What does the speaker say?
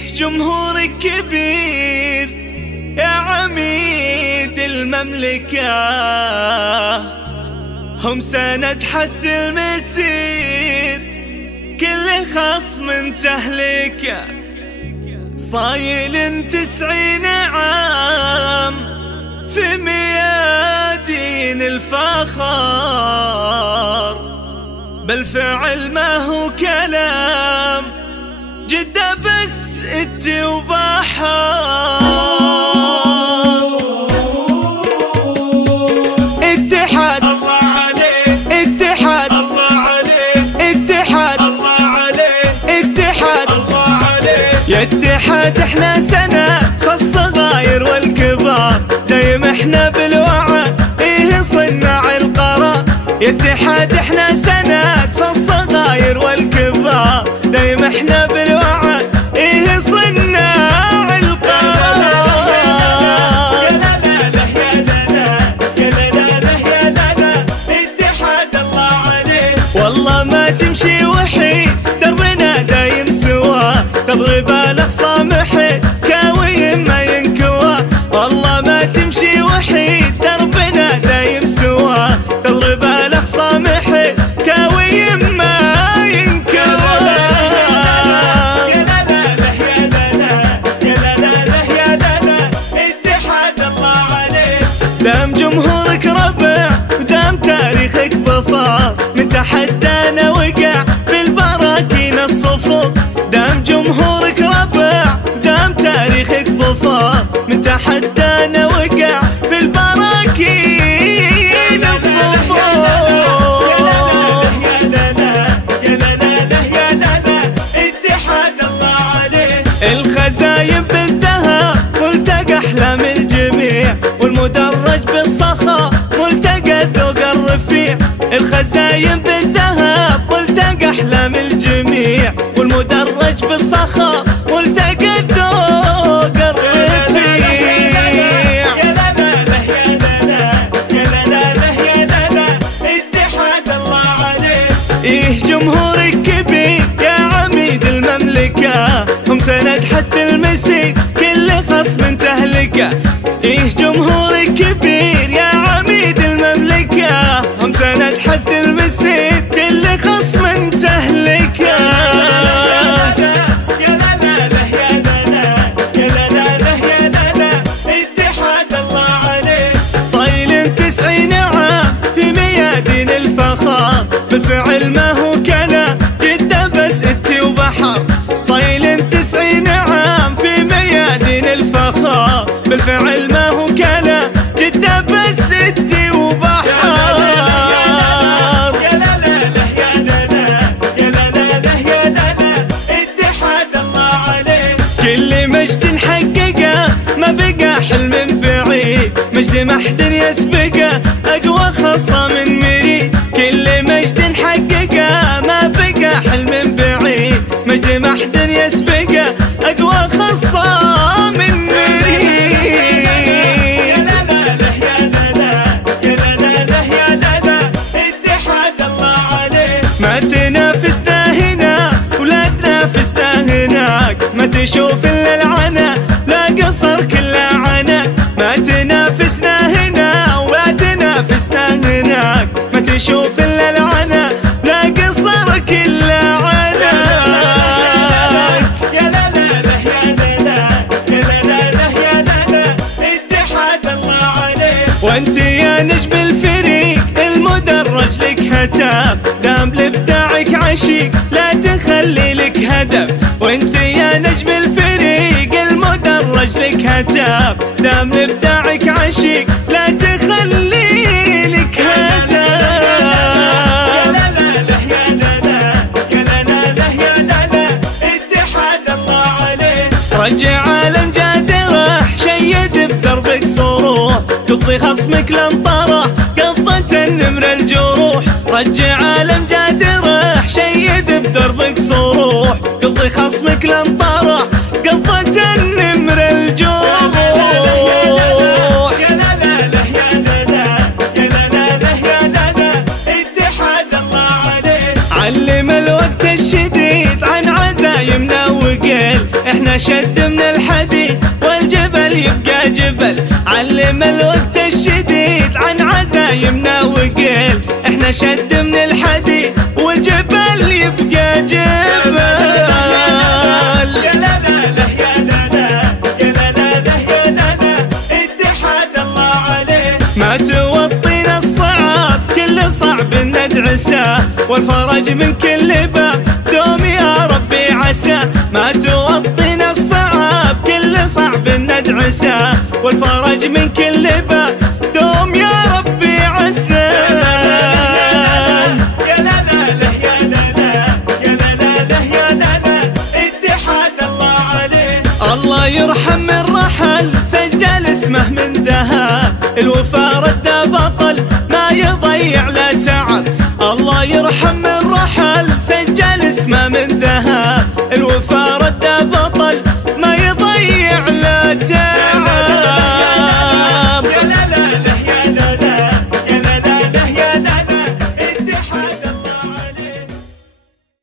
فيه جمهور كبير يا عميد المملكة، هم سند حث المسير كل خصم تهلكه، صايل 90 عام في ميادين الفخر، بالفعل ما هو كلام جدة بس اتي وبحر. اتحاد الله عليه، اتحاد الله عليه، اتحاد الله عليه، اتحاد الله عليه. يا اتحاد احنا سند فالصغاير والكبار، دايم احنا بالوعد ايه صنع القرار. يا اتحاد احنا سند فالصغاير والكبار، دايم احنا بالوعد ايه صنع القرار. يا لا لا لا يا لا لا يا لا لا يا لا لا، اتحاد الله عليه. والله ما تمشي وحيد دربنا دايم سوا، تضرب الاخصام حيد كاوي ما ينكوى. والله ما تمشي وحيد دربنا دايم سوا، تضرب الاخصام حيد كاوي ما ينكوى. يا لا لا لا يا لا لا يا لا لا يا لا لا، اتحاد الله عليه. دام جمهورك ربع ودام تاريخك ظفار، من تحدانا وقع في البراكين الصفوف. دام جمهورك ربع ودام تاريخك ظفار، من تحدانا وقع في البراكين الصفوف. يا لا لا يا لا لا يا لا لا، اتحاد الله عليه. الخزاين بالذهب ملتقى احلام الجميع، والمدرج بالصخا ملتقى الذوق الرفيع. الخزاين بالذهب ملتقى احلام الجميع، والمدرج بالصخا ملتقى الذوق الرفيع. يا لا لا يا لا لا يا لا لا يا لا لا، اتحاد الله عليه. ايه جمهورك كبير يا عميد المملكة، هم سند حث المسير كل خصم تهلكه. ايه جمهورك كبير يا عميد المملكة، هم سند حث المسير كل خصم تهلكه. يا لا لا يا لا لا يا لا لا يا لا لا، اتحاد الله عليه. صايل 90 عام في ميادين الفخار، بالفعل ما هو كلام جدة بس اتي وبحر. صايل 90 عام في ميادين الفخار، بالفعل ما هو كلام جدة بس اتي وبحر. يا لا لا يا لا لا يا لا لا يا لا لا، اتحاد الله عليه. كل مجد حققه ما بقى حلم بعيد، مجد ما حد يسبقه اقوى خاصة من مريد. كل مجد حققه ما بقى حلم بعيد، مجد ما حد يسبقه اقوى خاصة من مريد. يا لا لا يا لا لا يا لا لا يا لا لا، اتحاد الله عليه. ما تنافسنا هنا ولا تنافسنا هناك، ما تشوف الا العنا لا قصر كل عنا. ما تنافسنا هنا ولا تنافسنا هناك، ما تشوف الا العنا لا قصر كل عنا. يا لا لا يا لا لا يا لا لا يا لا لا، اتحاد الله عليه. وانت يا نجم الفريق المدرج لك هتاف، دام لابداعك عشيق لا تخلي لك هدف. وانت يا نجم الفريق المدرج لك هتاف، دام لابداعك عشيق لا تخلي لك هدف. يا لا لا يا لا لا يا لا لا يا لا لا، اتحاد الله عليه. رجع عالم جادره شيد بدربك صروح، قضي خصمك لانطرح قضة النمر الجروح. رجع عالم جادره شيد بدربك صروح، قضي خصمك لانطرح قضة النمر الجروح. يا لا لا يا لا لا يا لا لا يا لا لا، اتحاد الله عليه. علم الوقت الشديد عن عزايمنا وقل احنا احنا شد من الحديد والجبل يبقى جبل، علم الوقت الشديد عن عزايمنا وقيل. احنا شد من الحديد والجبل يبقى جبل. يا لا لا لا يا لا لا يا لا لا لا يا لا لا، اتحاد الله عليه. ما توطينا الصعاب كل صعب ندعسه، والفرج من كل باب دوم يا ربي عسى. ما توطينا الصعاب كل صعب ندعسه، والفرج من كل باب دوم يا ربي عسى. يا لا لا لا يا لا لا يا لا لا لا يا لا لا، اتحاد الله عليه. الله يرحم من رحل سجل اسمه من ذهب، الوفا رد بطل ما يضيع له تعب. الله يرحم من رحل سجل اسمه من ذهب،